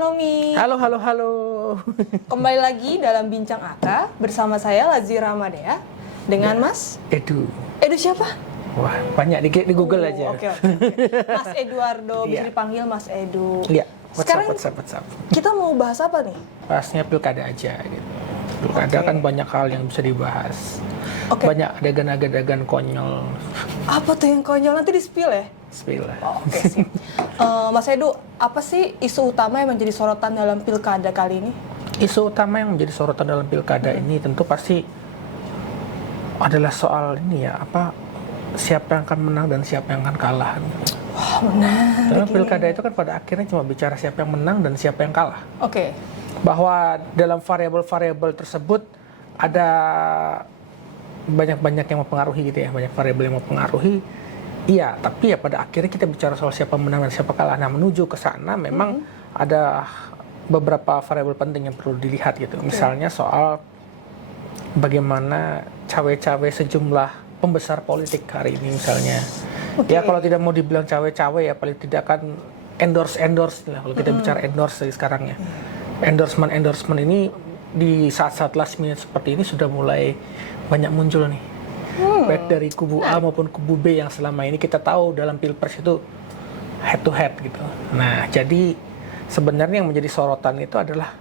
Ekonomi. Halo, halo, halo. Kembali lagi dalam Bincang AK bersama saya Lazira Ramadea dengan Mas Edu. Edu siapa? Wah, banyak di Google aja. Oke. Mas Eduardo, bisa dipanggil Mas Edu. Iya. Sekarang WhatsApp. kita mau bahas apa nih? Bahasnya pilkada aja gitu. Pilkada kan banyak hal yang bisa dibahas. Banyak adegan-adegan konyol. Apa tuh yang konyol? Nanti di-spill ya? Spill lah. Oke, sip. Mas Edu, apa sih isu utama yang menjadi sorotan dalam pilkada kali ini? Isu utama yang menjadi sorotan dalam pilkada ini tentu pasti adalah soal ini ya, siapa yang akan menang dan siapa yang akan kalah. Wah, menarik. Dalam pilkada itu kan pada akhirnya cuma bicara siapa yang menang dan siapa yang kalah. Oke. Bahwa dalam variabel-variabel tersebut ada banyak yang mempengaruhi gitu ya, banyak variabel yang mempengaruhi. Iya, tapi ya pada akhirnya kita bicara soal siapa menang dan siapa kalah. Nah, menuju ke sana memang ada beberapa variabel penting yang perlu dilihat gitu. Misalnya soal bagaimana cawe-cawe sejumlah pembesar politik hari ini misalnya. Ya kalau tidak mau dibilang cawe-cawe ya paling tidak kan endorse lah kalau kita bicara endorse dari sekarang ya. Endorsement ini di saat-saat last minute seperti ini sudah mulai banyak muncul nih. Baik dari kubu A maupun kubu B yang selama ini kita tahu dalam pilpres itu head to head gitu. Nah, jadi sebenarnya yang menjadi sorotan itu adalah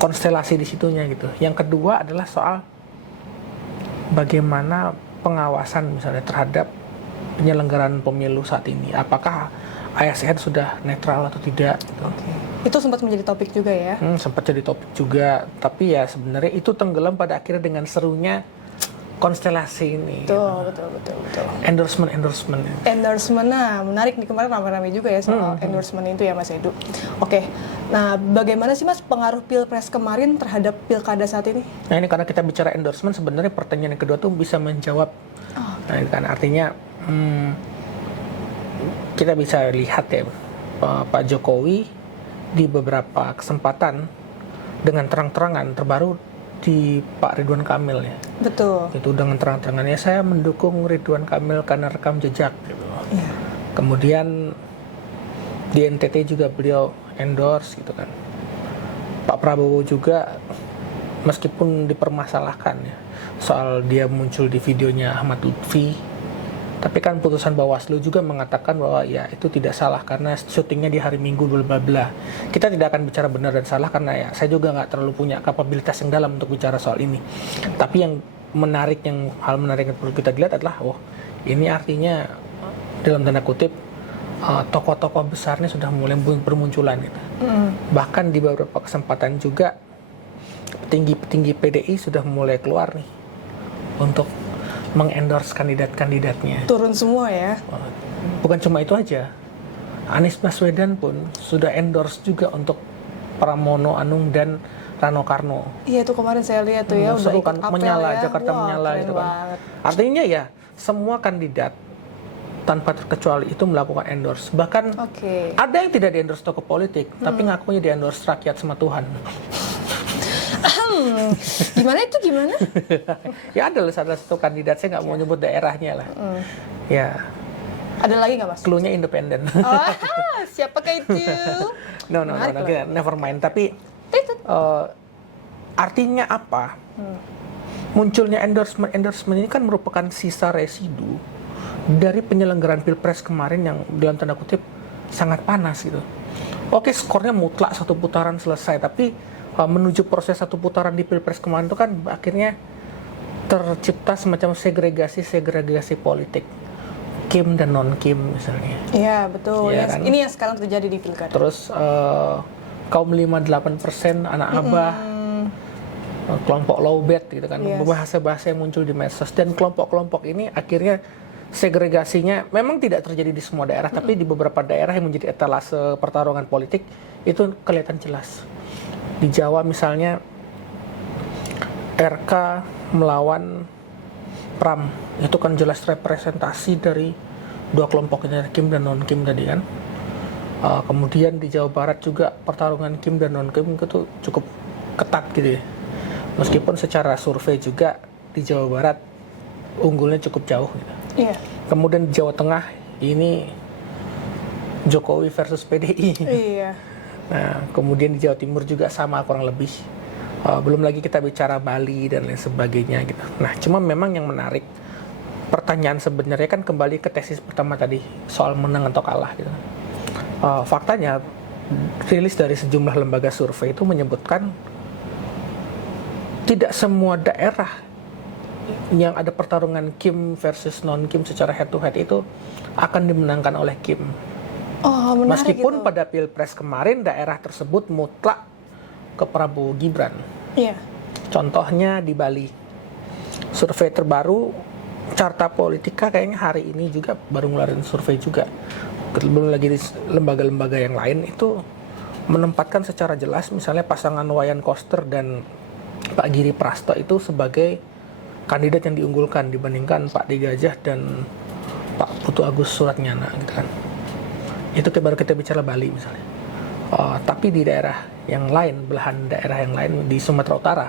konstelasi di situnya gitu. Yang kedua adalah soal bagaimana pengawasan misalnya terhadap penyelenggaraan pemilu saat ini. Apakah ASN sudah netral atau tidak gitu. Itu sempat menjadi topik juga ya? Sempat jadi topik juga, tapi ya sebenarnya itu tenggelam pada akhirnya dengan serunya konstelasi ini. Betul. Endorsement. Endorsement, nah menarik nih, kemarin ramai-ramai juga ya soal endorsement itu ya Mas Edu. Oke, nah bagaimana sih Mas pengaruh pilpres kemarin terhadap pilkada saat ini? Nah ini karena kita bicara endorsement, sebenarnya pertanyaan yang kedua tuh bisa menjawab. Nah ini kan artinya kita bisa lihat ya Pak Jokowi di beberapa kesempatan dengan terang-terangan, terbaru di Pak Ridwan Kamil ya. Betul. Itu dengan terang-terangannya saya mendukung Ridwan Kamil karena rekam jejak gitu. Iya. Kemudian di NTT juga beliau endorse gitu kan. Pak Prabowo juga meskipun dipermasalahkan ya soal dia muncul di videonya Ahmad Lutfi, tapi kan putusan Bawaslu juga mengatakan bahwa ya itu tidak salah karena syutingnya di hari Minggu bla bla. Kita tidak akan bicara benar dan salah karena ya saya juga nggak terlalu punya kapabilitas yang dalam untuk bicara soal ini. Tapi yang hal menarik yang perlu kita lihat adalah ini artinya dalam tanda kutip tokoh-tokoh besarnya sudah mulai bermunculan gitu. Bahkan di beberapa kesempatan juga petinggi PDI sudah mulai keluar nih untuk mengendorse kandidat-kandidatnya. Turun semua ya? Bukan cuma itu aja, Anies Baswedan pun sudah endorse juga untuk Pramono Anung dan Rano Karno. Iya, itu kemarin saya lihat tuh ya, udah ikut apel menyala, ya. Jakarta menyala itu kan. Banget. Artinya ya semua kandidat tanpa terkecuali itu melakukan endorse. Bahkan ada yang tidak di endorse tokoh politik, tapi ngakunya di endorse rakyat sama Tuhan. Gimana? Ya ada satu kandidat, saya nggak mau nyebut daerahnya lah. Ya. Ada lagi nggak Mas? Cluenya independen. Siapakah itu? No, never mind. Tapi artinya apa? Munculnya endorsement ini kan merupakan sisa residu dari penyelenggaraan pilpres kemarin yang dalam tanda kutip sangat panas gitu. Oke, skornya mutlak satu putaran selesai, tapi menuju proses satu putaran di pilpres kemarin itu kan akhirnya tercipta semacam segregasi politik, Kim dan non Kim misalnya. Iya betul. Ya, kan? Ini yang sekarang terjadi di pilkada. Terus kaum 58% anak abah, kelompok lowbat gitu kan, bahasa-bahasa yang muncul di medsos, dan kelompok-kelompok ini akhirnya segregasinya memang tidak terjadi di semua daerah, tapi di beberapa daerah yang menjadi etalase pertarungan politik itu kelihatan jelas. Di Jawa misalnya RK melawan Pram, itu kan jelas representasi dari dua kelompok ini, Kim dan non Kim tadi kan. Kemudian di Jawa Barat juga pertarungan Kim dan non Kim itu cukup ketat gitu ya. Meskipun secara survei juga di Jawa Barat unggulnya cukup jauh gitu. Iya. Kemudian di Jawa Tengah ini Jokowi versus PDI. Iya. Nah, kemudian di Jawa Timur juga sama kurang lebih. Belum lagi kita bicara Bali dan lain sebagainya gitu. Nah, cuma memang yang menarik pertanyaan sebenarnya kan kembali ke tesis pertama tadi soal menang atau kalah gitu. Faktanya rilis dari sejumlah lembaga survei itu menyebutkan tidak semua daerah yang ada pertarungan Kim versus non Kim secara head to head itu akan dimenangkan oleh Kim. Oh, menarik Meskipun itu. pada Pilpres kemarin daerah tersebut mutlak ke Prabowo Gibran. Iya. Contohnya di Bali. Survei terbaru Carta Politika kayaknya hari ini juga baru ngeluarin survei juga. Belum lagi di lembaga-lembaga yang lain itu menempatkan secara jelas misalnya pasangan Wayan Koster dan Pak Giri Prasto itu sebagai kandidat yang diunggulkan dibandingkan Pak D. Gajah dan Pak Putu Agus Suratnyana gitu kan. Itu baru kita bicara Bali misalnya. Tapi di daerah yang lain, belahan daerah yang lain di Sumatera Utara,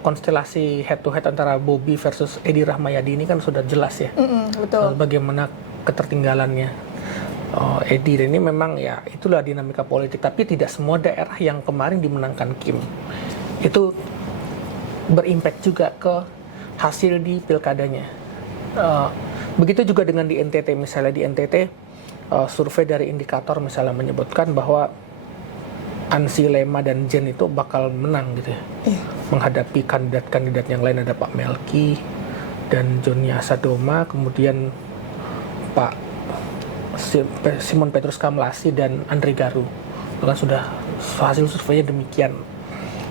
konstelasi head to head antara Bobi versus Edi Rahmayadi ini kan sudah jelas ya. Betul. Bagaimana ketertinggalannya Edi ini memang ya itulah dinamika politik. Tapi tidak semua daerah yang kemarin dimenangkan Kim itu berimpact juga ke hasil di pilkadanya. Begitu juga dengan di NTT misalnya di NTT. Survei dari indikator misalnya menyebutkan bahwa Ansi Lema dan Jen itu bakal menang gitu ya. Menghadapi kandidat-kandidat yang lain ada Pak Melki dan Joni Asadoma, kemudian Pak Simon Petrus Kamlasi dan Andre Garu. Itu kan sudah hasil surveinya demikian.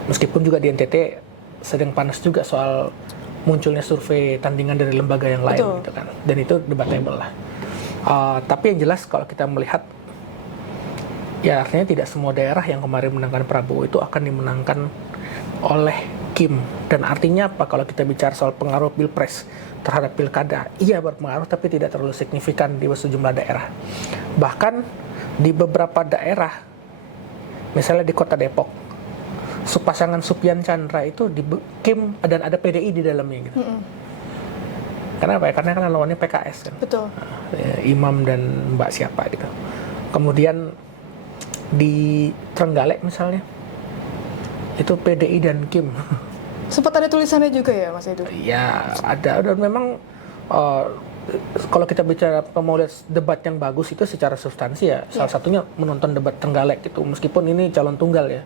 Meskipun juga di NTT sedang panas juga soal munculnya survei tandingan dari lembaga yang lain gitu kan. Dan itu debatable lah. Tapi yang jelas kalau kita melihat ya artinya tidak semua daerah yang kemarin menangkan Prabowo itu akan dimenangkan oleh Kim. Dan artinya apa kalau kita bicara soal pengaruh Pilpres terhadap pilkada? Iya berpengaruh tapi tidak terlalu signifikan di sejumlah daerah. Bahkan di beberapa daerah, misalnya di kota Depok, pasangan Supyan Chandra itu di Kim dan ada PDI di dalamnya gitu. Karena apa ya? Karena kan lawannya PKS kan. Betul. Imam dan Mbak siapa gitu. Kemudian di Trenggalek misalnya itu PDI dan Kim. Sempat ada tulisannya juga ya Mas Edu? Ya ada dan memang kalau kita bicara mau lihat debat yang bagus itu secara substansi ya salah satunya menonton debat Trenggalek gitu. Meskipun ini calon tunggal ya,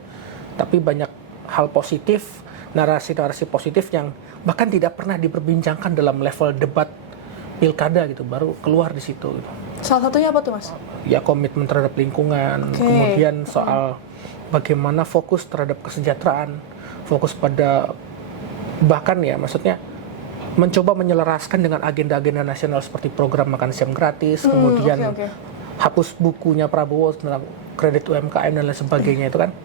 tapi banyak hal positif, narasi-narasi positif yang bahkan tidak pernah diperbincangkan dalam level debat pilkada gitu, baru keluar di situ gitu. Salah satunya apa tuh Mas? Ya komitmen terhadap lingkungan, kemudian soal bagaimana fokus terhadap kesejahteraan, fokus pada bahkan ya maksudnya mencoba menyelaraskan dengan agenda-agenda nasional seperti program makan siang gratis, kemudian hapus bukunya Prabowo tentang kredit UMKM dan lain sebagainya itu kan.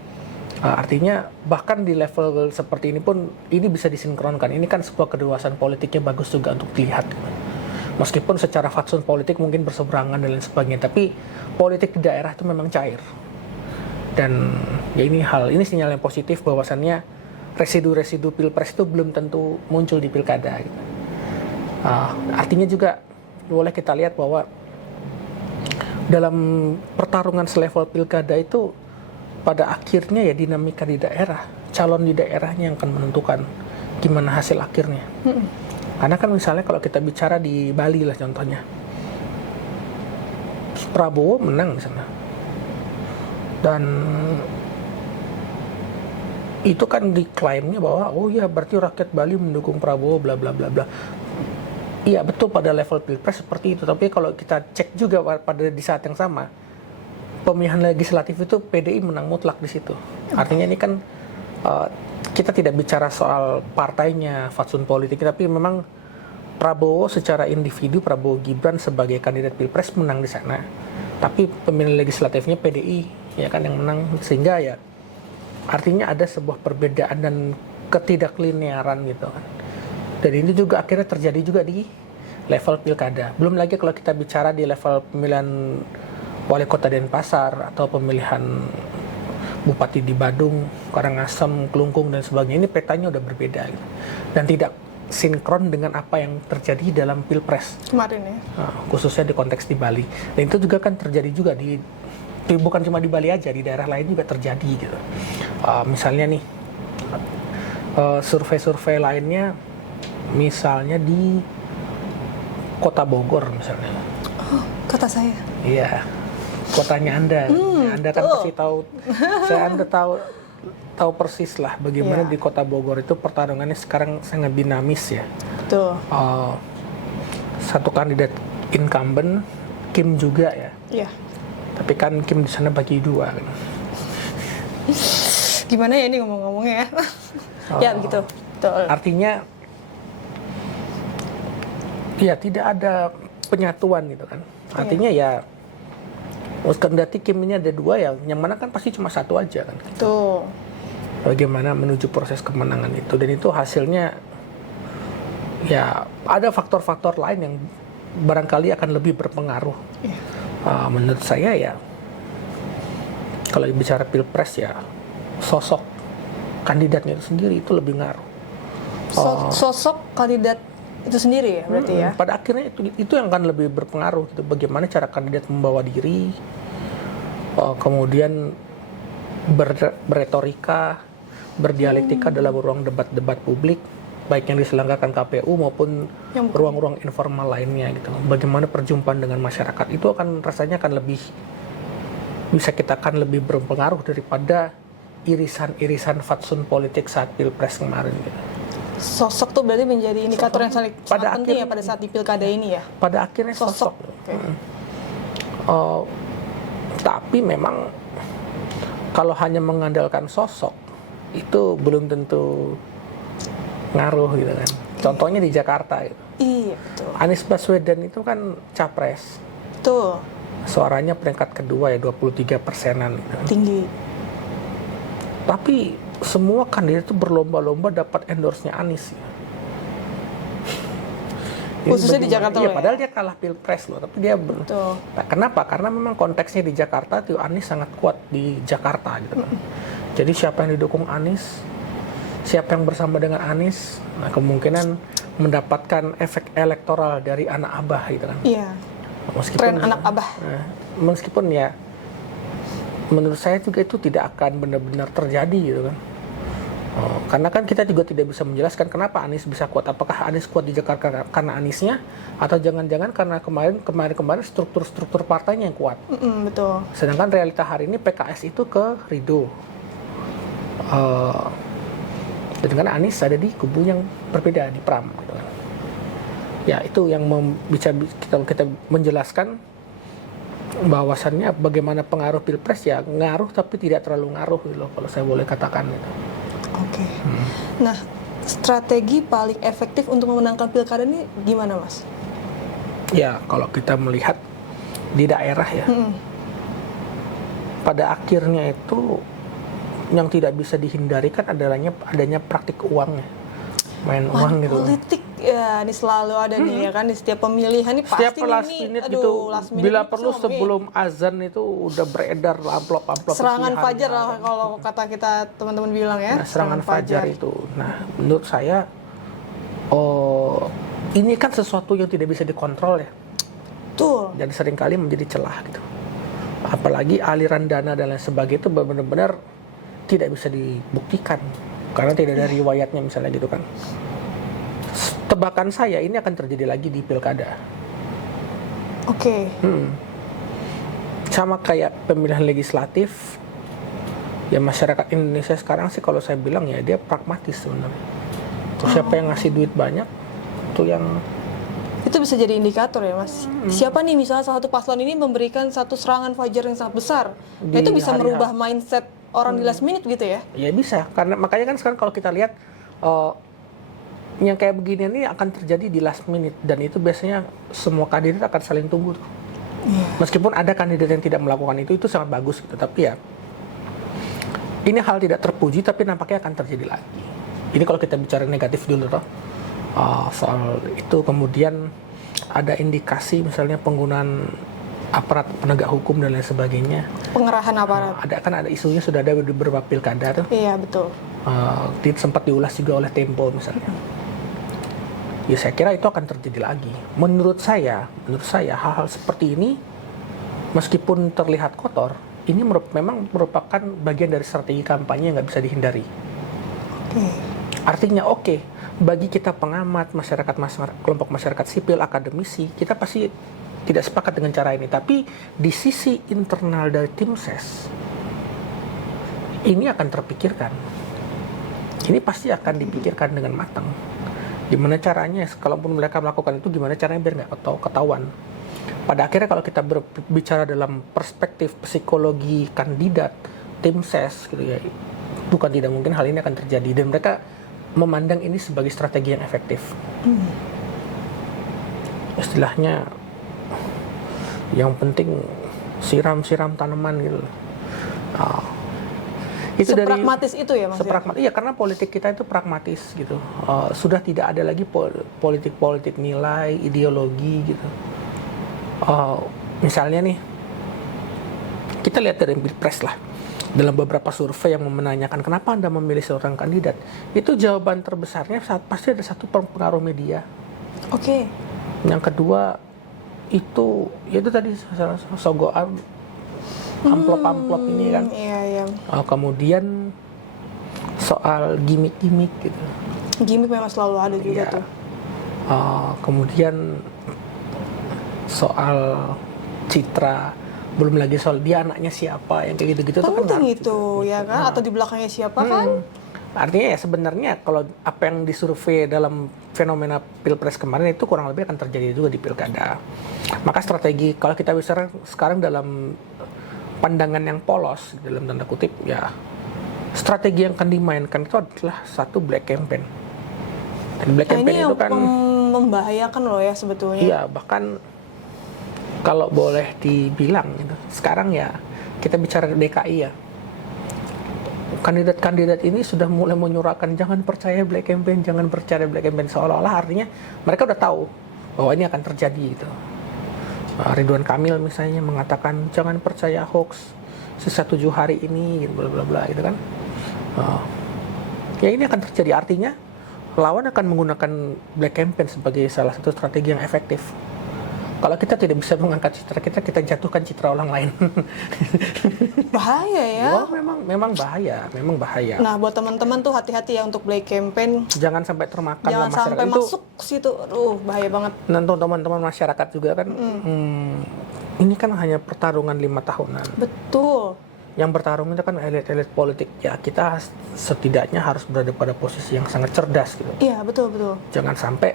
Artinya bahkan di level seperti ini pun ini bisa disinkronkan. Ini kan sebuah kedewasaan politiknya bagus juga untuk dilihat. Meskipun secara fatsun politik mungkin berseberangan dan lain sebagainya, tapi politik di daerah itu memang cair. Dan ya ini sinyal yang positif bahwasannya residu-residu pilpres itu belum tentu muncul di pilkada. Gitu. Artinya juga boleh kita lihat bahwa dalam pertarungan selevel pilkada itu pada akhirnya ya dinamika di daerah, calon di daerahnya yang akan menentukan gimana hasil akhirnya. Karena kan misalnya kalau kita bicara di Bali lah contohnya, Prabowo menang misalnya, dan itu kan diklaimnya bahwa oh ya berarti rakyat Bali mendukung Prabowo bla bla bla bla. Iya betul pada level pilpres seperti itu, tapi kalau kita cek juga pada di saat yang sama pemilihan legislatif itu PDI menang mutlak di situ. Artinya ini kan kita tidak bicara soal partainya, fatsun politik, tapi memang Prabowo secara individu, Prabowo Gibran sebagai kandidat pilpres menang di sana. Tapi pemilihan legislatifnya PDI ya kan yang menang, sehingga ya artinya ada sebuah perbedaan dan ketidaklinearan gitu kan. Dan ini juga akhirnya terjadi juga di level pilkada. Belum lagi kalau kita bicara di level pemilihan wali kota Denpasar atau pemilihan bupati di Badung, Karangasem, Kelungkung dan sebagainya, ini petanya udah berbeda gitu. Dan tidak sinkron dengan apa yang terjadi dalam pilpres kemarin ya, khususnya di konteks di Bali. Dan itu juga kan terjadi juga di bukan cuma di Bali aja, di daerah lain juga terjadi gitu. Misalnya nih, survei-survei lainnya, misalnya di Kota Bogor misalnya. Oh, kata saya. Iya, kotanya Anda. Anda kan pasti tahu, Anda tahu persis lah bagaimana di Kota Bogor itu pertarungannya sekarang sangat dinamis ya. Betul. Satu kandidat incumbent, Kim juga ya. Iya. Tapi kan Kim di sana bagi dua kan. Gimana ya ini ngomong-ngomongnya ya? Ya begitu. Betul. Artinya ya tidak ada penyatuan gitu kan. Artinya ya kendati Kim ini ada dua ya, yang mana kan pasti cuma satu aja kan. Betul. Bagaimana menuju proses kemenangan itu, dan itu hasilnya ya ada faktor-faktor lain yang barangkali akan lebih berpengaruh. Menurut saya ya, kalau bicara pilpres ya sosok kandidatnya itu sendiri itu lebih ngaruh. Sosok kandidat itu sendiri ya berarti ya. Pada akhirnya itu yang akan lebih berpengaruh gitu. Bagaimana cara kandidat membawa diri, kemudian berretorika, berdialektika dalam ruang debat-debat publik, baik yang diselenggarakan KPU maupun ruang-ruang informal lainnya gitu. Bagaimana perjumpaan dengan masyarakat itu akan rasanya akan lebih, bisa kita akan lebih berpengaruh daripada irisan-irisan fatsun politik saat pilpres kemarin gitu. Sosok tuh berarti menjadi indikator yang sangat penting ya pada saat di pilkada ini ya. Pada akhirnya sosok. Tapi memang kalau hanya mengandalkan sosok itu belum tentu ngaruh gitu kan. Contohnya di Jakarta gitu. Iya betul. Anies Baswedan itu kan capres. Betul. Suaranya peringkat kedua ya 23%-an gitu. Tinggi. Tapi semua kandidat itu berlomba-lomba dapat endorse-nya Anies. Khususnya di Jakarta ya, loh padahal ya? dia kalah pilpres loh, tapi dia Betul. Nah, kenapa? Karena memang konteksnya di Jakarta tuh Anies sangat kuat di Jakarta gitu kan. Jadi siapa yang didukung Anies, siapa yang bersama dengan Anies, nah kemungkinan mendapatkan efek elektoral dari anak abah gitu kan. Iya. Tren anak abah. Meskipun ya menurut saya juga itu tidak akan benar-benar terjadi gitu kan. Karena kan kita juga tidak bisa menjelaskan kenapa Anies bisa kuat. Apakah Anies kuat di Jakarta karena Aniesnya, atau jangan-jangan karena kemarin struktur partainya yang kuat. Betul. Sedangkan realita hari ini PKS itu ke Ridho. Sedangkan Anies ada di kubu yang berbeda, di Pram. Gitu kan. Ya itu yang bisa kita menjelaskan bahwasannya bagaimana pengaruh pilpres ya ngaruh tapi tidak terlalu ngaruh gitu loh, kalau saya boleh katakan gitu. Oke. Nah, strategi paling efektif untuk memenangkan pilkada ini gimana, Mas? Ya, kalau kita melihat di daerah ya, pada akhirnya itu yang tidak bisa dihindari kan adanya praktik uangnya, main uang gitu. Politik ya, ini selalu ada nih ya kan di setiap pemilihan ini pasti setiap last minute gitu, bila perlu sebelum azan itu udah beredar amplop serangan fajar lah kalau kata kita teman-teman bilang ya. Nah, serangan fajar itu. Nah, menurut saya ini kan sesuatu yang tidak bisa dikontrol ya. Betul. Dan seringkali menjadi celah gitu. Apalagi aliran dana dan lain sebagainya itu benar-benar tidak bisa dibuktikan karena tidak ada riwayatnya misalnya gitu kan. Tebakan saya ini akan terjadi lagi di pilkada. Oke. Sama kayak pemilihan legislatif, ya masyarakat Indonesia sekarang sih kalau saya bilang ya dia pragmatis sebenarnya. Siapa yang ngasih duit banyak, itu yang itu bisa jadi indikator ya Mas. Siapa nih misalnya salah satu paslon ini memberikan satu serangan fajar yang sangat besar, nah, itu bisa merubah mindset orang di last minute gitu ya? Ya bisa, karena makanya kan sekarang kalau kita lihat yang kayak begini ini akan terjadi di last minute, dan itu biasanya semua kandidat akan saling tunggu. Meskipun ada kandidat yang tidak melakukan itu sangat bagus gitu, tapi ya ini hal tidak terpuji tapi nampaknya akan terjadi lagi. Ini kalau kita bicara negatif dulu toh. Soal itu kemudian ada indikasi misalnya penggunaan aparat penegak hukum dan lain sebagainya. Pengerahan aparat. Ada isunya sudah ada di beberapa pilkada tuh. Iya betul. Sempat diulas juga oleh Tempo misalnya. Ya saya kira itu akan terjadi lagi. Menurut saya hal-hal seperti ini meskipun terlihat kotor, ini memang merupakan bagian dari strategi kampanye yang nggak bisa dihindari. Artinya bagi kita pengamat, kelompok masyarakat sipil, akademisi, kita pasti tidak sepakat dengan cara ini. Tapi di sisi internal dari tim ses, ini akan terpikirkan. Ini pasti akan dipikirkan dengan matang. Gimana caranya, kalaupun mereka melakukan itu, gimana caranya biar nggak ketahuan. Pada akhirnya kalau kita berbicara dalam perspektif psikologi kandidat, tim ses, gitu ya, bukan tidak mungkin hal ini akan terjadi. Dan mereka memandang ini sebagai strategi yang efektif. Istilahnya, yang penting siram tanaman gitu. Itu sepragmatis itu ya Mas? Iya, karena politik kita itu pragmatis gitu. Sudah tidak ada lagi politik nilai, ideologi gitu. Misalnya nih, kita lihat dari Pilpres lah. Dalam beberapa survei yang menanyakan kenapa Anda memilih seorang kandidat, itu jawaban terbesarnya pasti ada satu pengaruh media. Yang kedua itu tadi sogokan amplop ini kan. Kemudian soal gimmick gitu. Gimmick memang selalu ada juga tuh. Kemudian soal citra, belum lagi soal dia anaknya siapa, yang kayak gitu-gitu tuh kan penting itu ya kan, atau di belakangnya siapa kan. Artinya ya sebenarnya kalau apa yang disurvei dalam fenomena Pilpres kemarin itu kurang lebih akan terjadi juga di Pilkada. Maka strategi, kalau kita bicara sekarang dalam pandangan yang polos, dalam tanda kutip ya, strategi yang akan dimainkan itu adalah satu black campaign. Dan black campaign itu kan membahayakan loh ya sebetulnya. Iya, bahkan kalau boleh dibilang gitu, sekarang ya kita bicara DKI ya, kandidat-kandidat ini sudah mulai menyuarakan jangan percaya black campaign, seolah-olah artinya mereka udah tahu bahwa ini akan terjadi gitu. Ridwan Kamil misalnya mengatakan jangan percaya hoax sisa 7 hari ini gitu, bla bla bla gitu kan. Ya ini akan terjadi, artinya lawan akan menggunakan black campaign sebagai salah satu strategi yang efektif. Kalau kita tidak bisa mengangkat citra kita jatuhkan citra orang lain. Bahaya ya. Memang bahaya. Nah, buat teman-teman tuh hati-hati ya untuk black campaign. Jangan sampai termakan jangan masyarakat. Sampai masuk situ. Bahaya banget. Dan teman-teman masyarakat juga kan, ini kan hanya pertarungan 5 tahunan. Betul. Yang bertarung itu kan elit-elit politik. Ya kita setidaknya harus berada pada posisi yang sangat cerdas gitu. Iya, betul. Jangan sampai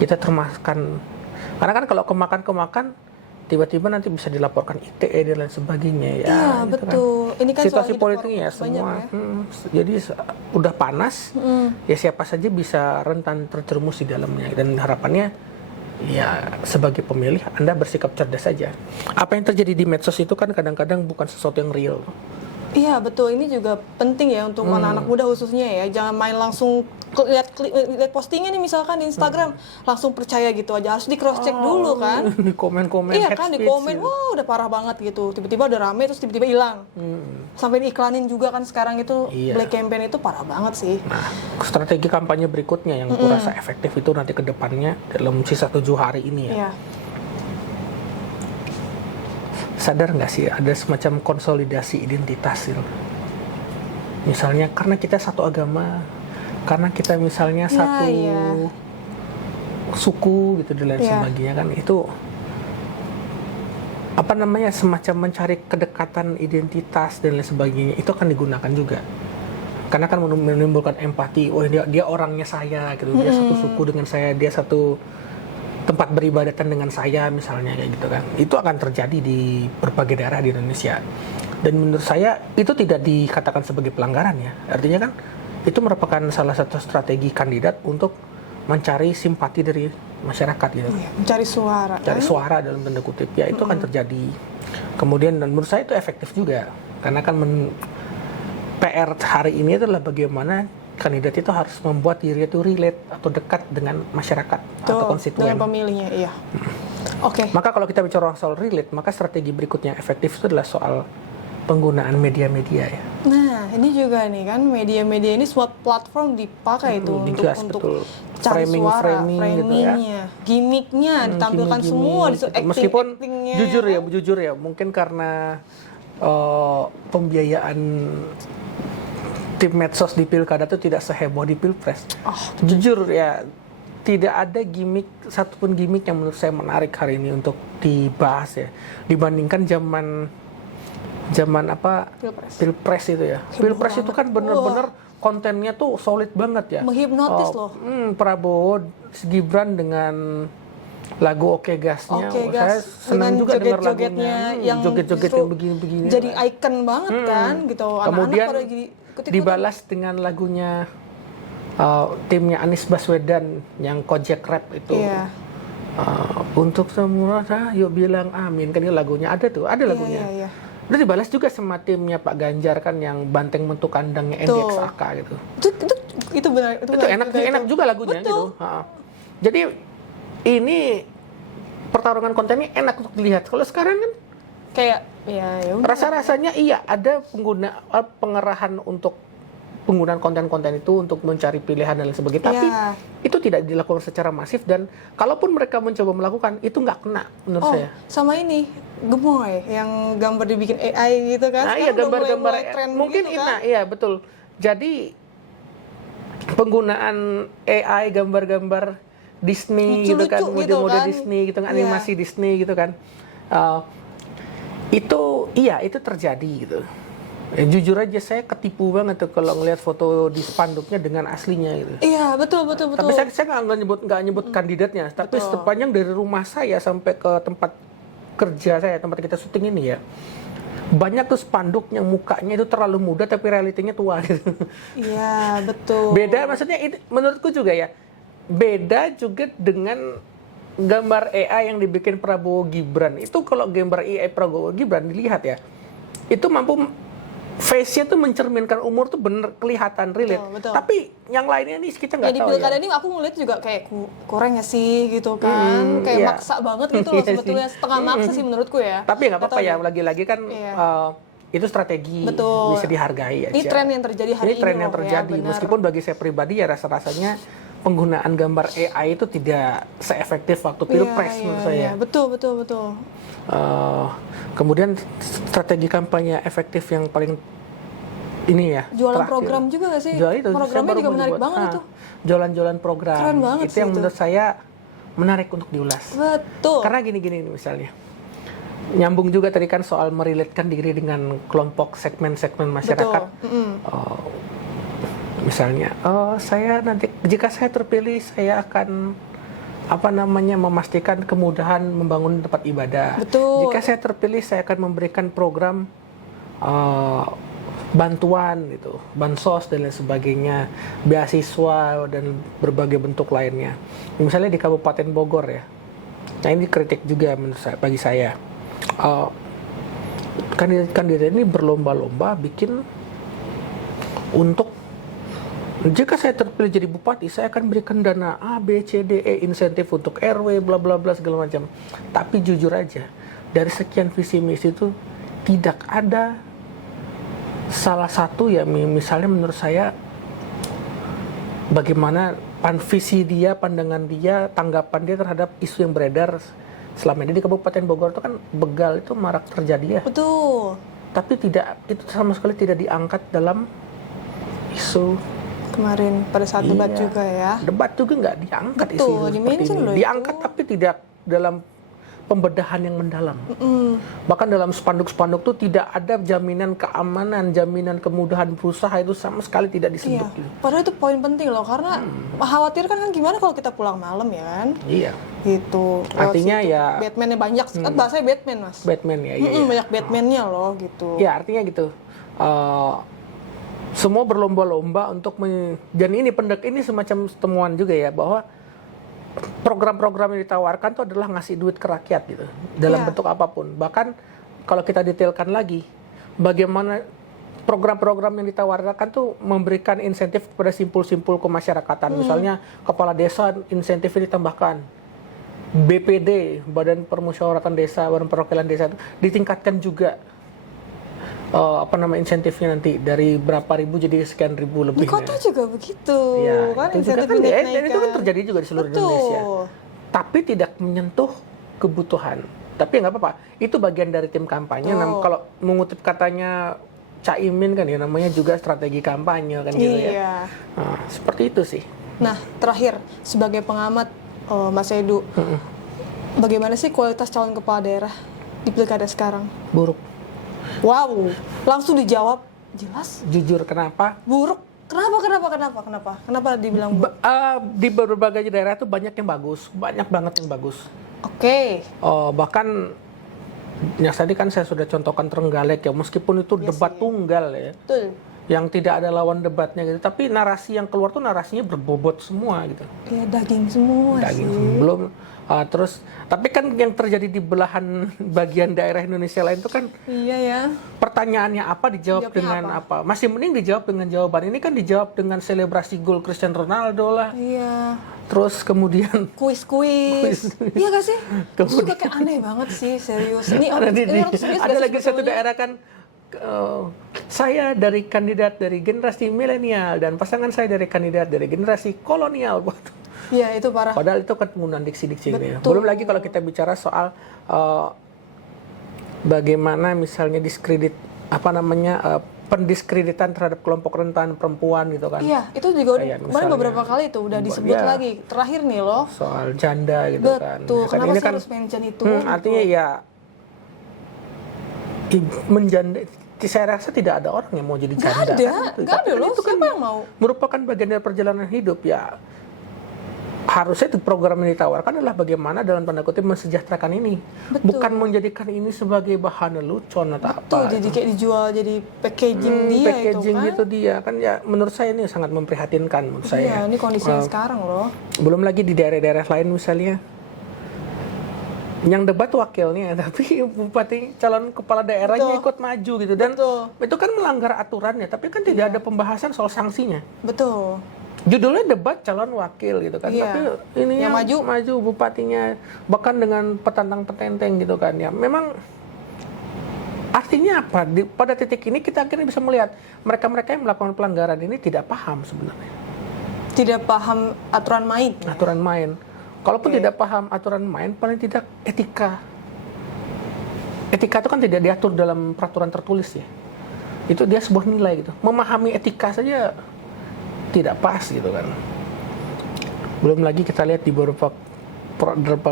kita termakan. Karena kan kalau kemakan tiba-tiba nanti bisa dilaporkan ITE dan lain sebagainya ya. Iya, gitu betul. Kan. Ini kan situasi politiknya ya semua. Jadi udah panas. Ya siapa saja bisa rentan terjerumus di dalamnya, dan harapannya ya sebagai pemilih Anda bersikap cerdas saja. Apa yang terjadi di medsos itu kan kadang-kadang bukan sesuatu yang real. Iya, betul. Ini juga penting ya untuk anak-anak muda khususnya ya. Jangan main langsung lihat postingnya nih misalkan di Instagram, langsung percaya gitu aja. Harus di cross check dulu kan. Di komen-komen. Iya kan, di komen, wah udah parah banget gitu. Tiba-tiba udah rame terus tiba-tiba hilang. Sampai diiklanin juga kan sekarang itu. Black campaign itu parah banget sih. Nah, strategi kampanye berikutnya yang aku rasa efektif itu nanti ke depannya dalam sisa 7 hari ini ya. Iya. Sadar nggak sih ada semacam konsolidasi identitas gitu. Misalnya karena kita satu agama, karena kita misalnya satu suku gitu dan lain sebagainya kan, itu apa namanya semacam mencari kedekatan identitas dan lain sebagainya, itu akan digunakan juga. Karena kan menimbulkan empati, oh dia orangnya saya gitu, dia satu suku dengan saya, dia satu tempat beribadatan dengan saya misalnya kayak gitu kan. Itu akan terjadi di berbagai daerah di Indonesia. Dan menurut saya itu tidak dikatakan sebagai pelanggaran ya. Artinya kan itu merupakan salah satu strategi kandidat untuk mencari simpati dari masyarakat gitu. Mencari suara. Cari suara dalam tanda kutip ya, itu akan terjadi. Kemudian dan menurut saya itu efektif juga. Karena kan PR hari ini adalah bagaimana kandidat itu harus membuat diri itu relate atau dekat dengan masyarakat atau konstituen. Dengan pemilihnya, iya. Oke. Maka kalau kita bicara soal relate, maka strategi berikutnya yang efektif itu adalah soal penggunaan media-media ya. Nah, ini juga nih kan media-media ini semua platform dipakai itu untuk cari suara, framingnya, gimmicknya ditampilkan semua, meskipun jujur ya, mungkin karena pembiayaan tim medsos di pilkada itu tidak seheboh di pilpres. Jujur ya, tidak ada gimmick, satupun gimmick yang menurut saya menarik hari ini untuk dibahas ya, dibandingkan zaman apa pilpres itu ya. Pilpres itu kan bener-bener kontennya tuh solid banget ya, menghipnotis loh. Prabowo Gibran dengan lagu Oke Gasnya, saya senang juga dengar lagunya, yang joget-joget yang begini-begini. Jadi icon banget kan, gitu. Kemudian Anak-anak dibalas dengan lagunya timnya Anies Baswedan yang Kojek Rap itu. Iya. Untuk semua, yuk bilang amin. Kan itu lagunya ada tuh, ada lagunya. Iya. Udah dibalas juga sama timnya Pak Ganjar kan yang banteng bentuk kandangnya NDXAK gitu. Itu benar. Itu enak juga lagunya. Betul. Gitu. Jadi ini pertarungan kontennya enak untuk dilihat. Kalau sekarang kan kayak ya udah. Rasa-rasanya iya ada pengerahan untuk penggunaan konten-konten itu untuk mencari pilihan dan lain sebagainya. Tapi itu tidak dilakukan secara masif, dan kalaupun mereka mencoba melakukan itu nggak kena menurut saya. Sama ini gemoy yang gambar dibikin AI gitu kan. Nah iya, gambar-gambar mungkin gitu, kan? iya betul. Jadi penggunaan AI gambar-gambar Disney gitu kan, mode-mode kan? Disney gitu kan, animasi Disney gitu kan. Itu terjadi gitu. Jujur aja saya ketipu banget tuh kalau ngelihat foto di spanduknya dengan aslinya gitu. Iya, betul. Tapi saya nggak nyebut kandidatnya, tapi sepanjang dari rumah saya sampai ke tempat kerja saya, tempat kita syuting ini ya, banyak tuh spanduk yang mukanya itu terlalu muda tapi realitinya tua gitu. Iya, betul. Beda maksudnya itu menurutku juga ya. Beda juga dengan gambar AI yang dibikin Prabowo Gibran. Itu kalau gambar AI Prabowo Gibran dilihat ya, itu mampu face-nya tuh mencerminkan umur tuh bener kelihatan relate. Betul. Tapi yang lainnya nih kita nggak tahu ya. Di pilkada ini aku ngeliat juga kayak kurang ya sih gitu kan. Kayak maksa banget gitu loh sebetulnya. Setengah maksa sih menurutku ya. Tapi nggak apa-apa ya, lagi-lagi kan itu strategi. Bisa dihargai aja. Ini tren yang terjadi hari ini. Ini tren yang terjadi. Meskipun bagi saya pribadi ya rasa-rasanya penggunaan gambar AI itu tidak seefektif waktu pilpres menurut saya. Betul. Kemudian strategi kampanye efektif yang paling ini ya. Jualan program juga nggak sih? Programnya juga menarik banget itu. Jualan program. Keren banget itu yang menurut saya menarik untuk diulas. Betul. Karena gini misalnya. Nyambung juga tadi kan soal merelatekan diri dengan kelompok segmen-segmen masyarakat. Misalnya, jika saya terpilih, saya akan memastikan kemudahan membangun tempat ibadah. Betul. Jika saya terpilih, saya akan memberikan program bantuan gitu, bansos dan lain sebagainya, beasiswa dan berbagai bentuk lainnya. Misalnya di Kabupaten Bogor ya. Nah ini kritik juga bagi saya. Kandidat ini berlomba-lomba bikin untuk jika saya terpilih jadi bupati, saya akan berikan dana A, B, C, D, E, insentif untuk RW, bla bla bla segala macam. Tapi jujur aja, dari sekian visi misi itu tidak ada salah satu ya, misalnya menurut saya bagaimana visi dia, pandangan dia, tanggapan dia terhadap isu yang beredar selama ini di Kabupaten Bogor itu kan begal itu marak terjadi ya. Betul. Tapi itu sama sekali tidak diangkat dalam isu kemarin pada saat debat juga ya. Debat juga nggak diangkat isu seperti ini. Diangkat tapi tidak dalam pembedahan yang mendalam. Bahkan dalam spanduk-spanduk itu tidak ada jaminan keamanan, jaminan kemudahan berusaha, itu sama sekali tidak disentuh. Iya. Padahal itu poin penting loh, karena khawatir kan gimana kalau kita pulang malam ya kan? Iya. Gitu. Artinya ya Batman-nya banyak, bahasanya Batman mas. Batman ya. Iya. Banyak Batman-nya loh gitu. Ya artinya gitu. Semua berlomba-lomba untuk dan ini semacam temuan juga ya, bahwa program-program yang ditawarkan itu adalah ngasih duit ke rakyat gitu dalam bentuk apapun. Bahkan kalau kita detailkan lagi, bagaimana program-program yang ditawarkan tuh memberikan insentif kepada simpul-simpul kemasyarakatan. Misalnya kepala desa insentifnya ditambahkan, BPD, Badan Permusyawaratan Desa, Badan Perwakilan Desa itu ditingkatkan juga. Insentifnya nanti dari berapa ribu jadi sekian ribu lebih. Di kota juga begitu, ya, kan itu juga kan dan itu kan terjadi juga di seluruh Indonesia. Tapi tidak menyentuh kebutuhan. Tapi nggak apa-apa, itu bagian dari tim kampanye. Kalau mengutip katanya Caimin kan ya, namanya juga strategi kampanye kan gitu ya. Iya. Nah, seperti itu sih. Nah, terakhir sebagai pengamat Mas Edu, bagaimana sih kualitas calon kepala daerah di pilkada sekarang? Buruk. Wow, langsung dijawab jelas. Jujur, kenapa? Buruk. Kenapa dibilang buruk? Di berbagai daerah itu banyak yang bagus, banyak banget yang bagus. Oke. Bahkan yang tadi kan saya sudah contohkan Trenggalek ya, meskipun itu debat tunggal ya. Betul. Yang tidak ada lawan debatnya gitu, tapi narasi yang keluar tuh narasinya berbobot semua gitu. Ya daging semua Daging sih. belum terus, tapi kan yang terjadi di belahan bagian daerah Indonesia lain itu kan Iya ya. pertanyaannya apa dijawab Jawabnya dengan apa? Masih mending dijawab dengan jawaban ini kan dijawab dengan selebrasi gol Cristiano Ronaldo lah. Iya. Terus kemudian Kuis. Iya gak sih? Itu juga kayak aneh banget sih, serius. Ini ada, orang serius ada gak sih lagi satu sebetulnya? daerah kan saya dari kandidat dari generasi milenial dan pasangan saya dari kandidat dari generasi kolonial. Iya, itu parah. Padahal itu kan penggunaan diksi-diksi gitu ya. Betul. Belum lagi kalau kita bicara soal bagaimana misalnya pendiskreditan terhadap kelompok rentan perempuan gitu kan. Iya, itu juga Kayak kemarin misalnya, beberapa kali itu udah disebut ya, lagi. Terakhir nih loh. soal janda gitu kan. Betul. Kan Kenapa ini sih kan harus mention itu? artinya ya menjanda, saya rasa tidak ada orang yang mau jadi janda. Gak ada loh. Itu kan Siapa yang mau? merupakan bagian dari perjalanan hidup ya. Harusnya itu program yang ditawarkan adalah bagaimana dalam tanda kutip mensejahterakan ini. Betul. Bukan menjadikan ini sebagai bahan lelucon atau Betul, apa. jadi kayak dijual jadi packaging dia Packaging itu kan. gitu dia kan ya, menurut saya ini sangat memprihatinkan menurut saya. Iya, ini kondisinya sekarang loh. Belum lagi di daerah-daerah lain misalnya yang debat wakilnya, tapi bupati calon kepala daerahnya ikut maju gitu, dan itu kan melanggar aturannya, tapi kan tidak ada pembahasan soal sanksinya. Betul. Judulnya debat calon wakil gitu kan, tapi ini yang maju bupatinya bahkan dengan petantang-petenteng gitu kan ya. Memang artinya apa? Pada titik ini kita akhirnya bisa melihat mereka-mereka yang melakukan pelanggaran ini tidak paham sebenarnya. Tidak paham aturan main. Aturan main. Kalaupun tidak paham aturan main, paling tidak etika. Etika itu kan tidak diatur dalam peraturan tertulis ya. Itu dia sebuah nilai gitu. Memahami etika saja tidak pas gitu kan. Belum lagi kita lihat di beberapa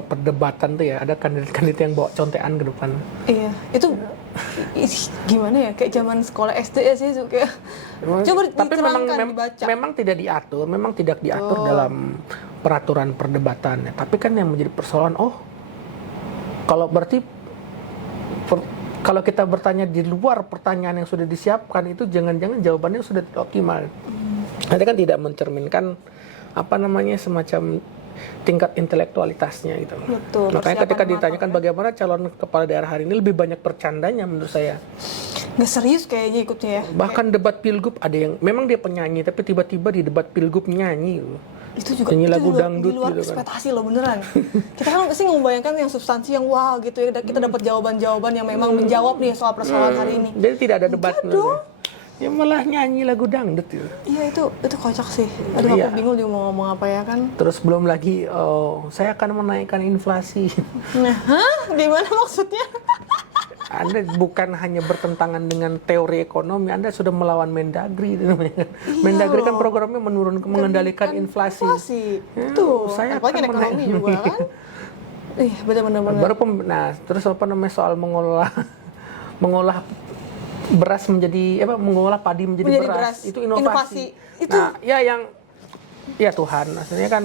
perdebatan tuh ya, ada kandidat-kandidat yang bawa contekan ke depan. Iya, itu gimana ya? Kayak zaman sekolah SD ya sih, kayak coba tapi dibaca. memang tidak diatur dalam peraturan perdebatannya. Tapi kan yang menjadi persoalan, kalau berarti kalau kita bertanya di luar pertanyaan yang sudah disiapkan, itu jangan-jangan jawabannya sudah tidak optimal. Nanti kan tidak mencerminkan semacam tingkat intelektualitasnya gitu. Betul. Makanya ketika ditanyakan bagaimana calon kepala daerah hari ini, lebih banyak bercandanya menurut saya. Nggak serius kayaknya ikutnya ya. Bahkan debat pilgub ada yang memang dia penyanyi, tapi tiba-tiba di debat pilgub nyanyi. Itu juga nyanyi lagu juga dangdut di luar gitu kan. ekspektasi loh beneran. Kita kan pasti membayangkan yang substansi yang wow gitu ya. Kita dapat jawaban-jawaban yang memang menjawab nih soal persoalan hari ini. Jadi tidak ada debat. Ya malah nyanyi lagu dangdut gitu. Iya itu kocak sih. Aduh aku bingung dia mau ngomong apa ya kan. Terus belum lagi saya akan menaikkan inflasi. Nah, gimana maksudnya? Anda bukan hanya bertentangan dengan teori ekonomi, Anda sudah melawan Mendagri namanya. Iya Mendagri kan programnya mengendalikan inflasi. Betul. Saya apalagi akan ekonomi juga kan. Iya, benar-benar. Terus soal mengolah beras mengolah padi menjadi beras. Itu inovasi. Itu ya Tuhan, maksudnya kan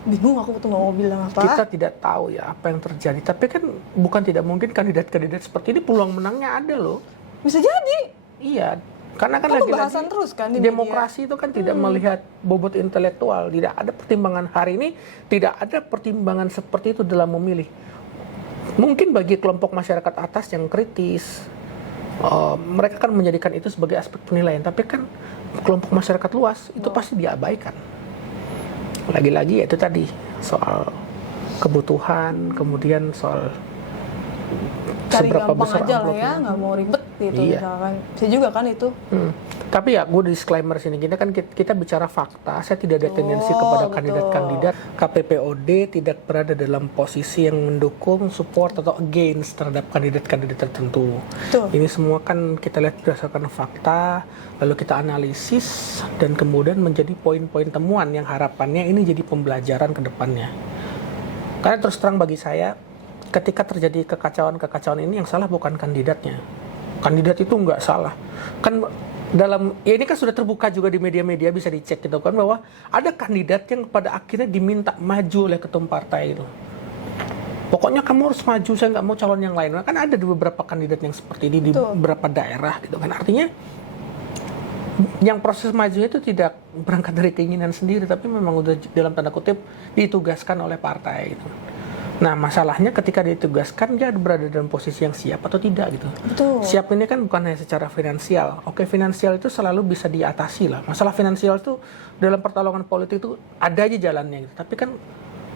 bingung aku tuh mau bilang apa. Kita tidak tahu ya apa yang terjadi, tapi kan bukan tidak mungkin kandidat-kandidat seperti ini peluang menangnya ada loh. Bisa jadi. Iya, karena kan lagi-lagi terus kan di demokrasi itu kan tidak melihat bobot intelektual, tidak ada pertimbangan hari ini, tidak ada pertimbangan seperti itu dalam memilih. Mungkin bagi kelompok masyarakat atas yang kritis, mereka kan menjadikan itu sebagai aspek penilaian, tapi kan kelompok masyarakat luas itu pasti diabaikan. Lagi-lagi itu tadi soal kebutuhan, kemudian soal cari seberapa gampang besar aja lah ya, nggak mau ribet gitu misalkan. Bisa juga kan itu. Tapi ya, gue disclaimer sini, kita bicara fakta. Saya tidak ada tendensi kepada betul. kandidat-kandidat. KPPOD tidak berada dalam posisi yang mendukung, support atau against terhadap kandidat-kandidat tertentu. Betul. Ini semua kan kita lihat berdasarkan fakta, lalu kita analisis dan kemudian menjadi poin-poin temuan yang harapannya ini jadi pembelajaran ke depannya. Karena terus terang bagi saya, ketika terjadi kekacauan ini yang salah bukan kandidatnya. Kandidat itu nggak salah. Kan ya ini kan sudah terbuka juga di media-media, bisa dicek gitu kan, bahwa ada kandidat yang pada akhirnya diminta maju oleh ketum partai itu. Pokoknya kamu harus maju, saya nggak mau calon yang lain. Kan ada di beberapa kandidat yang seperti ini di beberapa daerah gitu kan. Artinya yang proses majunya itu tidak berangkat dari keinginan sendiri, tapi memang udah dalam tanda kutip ditugaskan oleh partai gitu. Nah, masalahnya ketika ditugaskan, dia berada dalam posisi yang siap atau tidak gitu. Betul. Siap ini kan bukan hanya secara finansial. Oke, finansial itu selalu bisa diatasi lah. Masalah finansial itu dalam pertarungan politik itu ada aja jalannya gitu. Tapi kan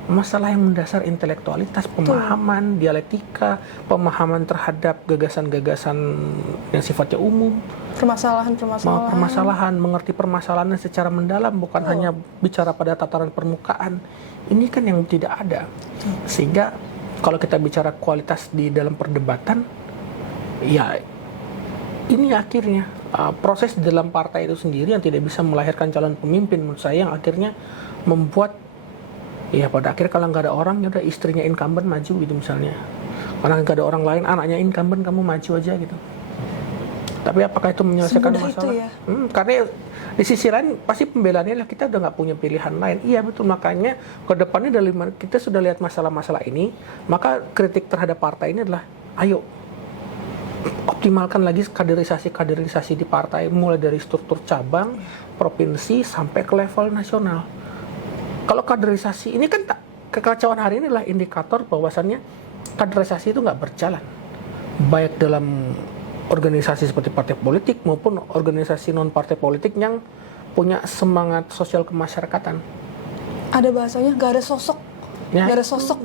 masalah yang mendasar intelektualitas, pemahaman, dialektika, pemahaman terhadap gagasan-gagasan yang sifatnya umum. Permasalahan, mengerti permasalahannya secara mendalam, bukan hanya bicara pada tataran permukaan. Ini kan yang tidak ada. Sehingga kalau kita bicara kualitas di dalam perdebatan, ya ini akhirnya proses di dalam partai itu sendiri yang tidak bisa melahirkan calon pemimpin, menurut saya, yang akhirnya membuat ya pada akhirnya kalau nggak ada orang, ya udah istrinya incumbent maju gitu misalnya. Kalau nggak ada orang lain, anaknya incumbent, kamu maju aja gitu. Tapi apakah itu menyelesaikan semudah masalah? Itu ya? Karena di sisi lain pasti pembelaannya lah, kita udah nggak punya pilihan lain. Iya betul, makanya ke depannya kita sudah lihat masalah-masalah ini, maka kritik terhadap partai ini adalah ayo optimalkan lagi kaderisasi di partai, mulai dari struktur cabang, provinsi sampai ke level nasional. Kalau kaderisasi ini kan kekacauan hari ini adalah indikator bahwasannya kaderisasi itu nggak berjalan, baik dalam organisasi seperti partai politik maupun organisasi non partai politik yang punya semangat sosial kemasyarakatan. Ada bahasanya nggak ada sosok, ya, nggak ada sosok.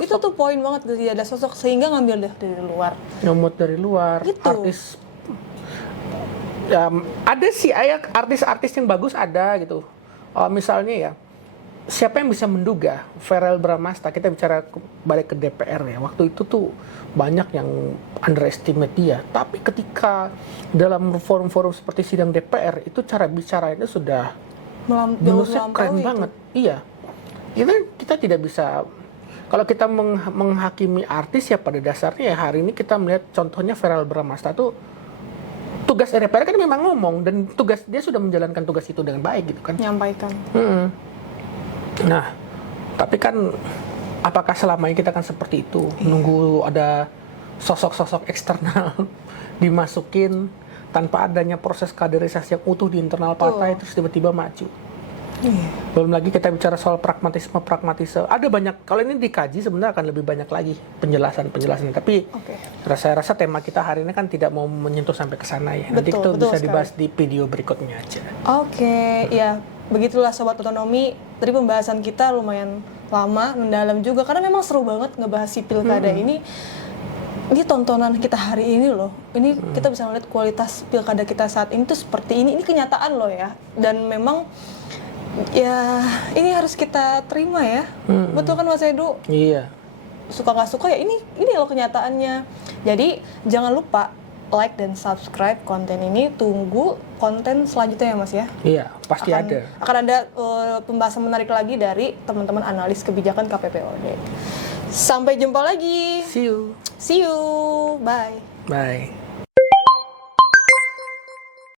Itu tuh poin banget, tidak ada sosok, sehingga ngambil dari luar. Nyomot dari luar. Gitu. Artis ya, ada sih artis-artis yang bagus ada gitu. Misalnya ya, siapa yang bisa menduga Verrell Bramasta, kita bicara balik ke DPR ya, waktu itu tuh banyak yang underestimate dia, tapi ketika dalam forum-forum seperti sidang DPR itu cara bicaranya sudah menurut saya keren banget. Iya, kita tidak bisa, kalau kita menghakimi artis ya pada dasarnya ya hari ini kita melihat contohnya Verrell Bramasta tuh tugas DPR kan memang ngomong, dan dia sudah menjalankan tugas itu dengan baik gitu kan, menyampaikan. Nah, tapi kan apakah selama ini kita kan seperti itu, nunggu ada sosok-sosok eksternal dimasukin tanpa adanya proses kaderisasi yang utuh di internal partai, terus tiba-tiba maju. Belum lagi kita bicara soal pragmatisme. Ada banyak, kalau ini dikaji sebenarnya akan lebih banyak lagi penjelasan. Tapi saya rasa tema kita hari ini kan tidak mau menyentuh sampai ke sana ya. Nanti itu bisa dibahas di video berikutnya aja. Ya. Begitulah Sobat Otonomi, tadi pembahasan kita lumayan lama, mendalam juga, karena memang seru banget ngebahas si pilkada ini. Ini tontonan kita hari ini loh, ini kita bisa melihat kualitas pilkada kita saat ini tuh seperti ini kenyataan loh ya, dan memang ya ini harus kita terima ya. Betul kan Mas Edu? Iya. Suka nggak suka ya ini loh kenyataannya. Jadi jangan lupa like dan subscribe konten ini, tunggu konten selanjutnya ya Mas ya. Iya, pasti ada. Akan ada pembahasan menarik lagi dari teman-teman analis kebijakan KPPOD. Sampai jumpa lagi. See you. Bye. Bye.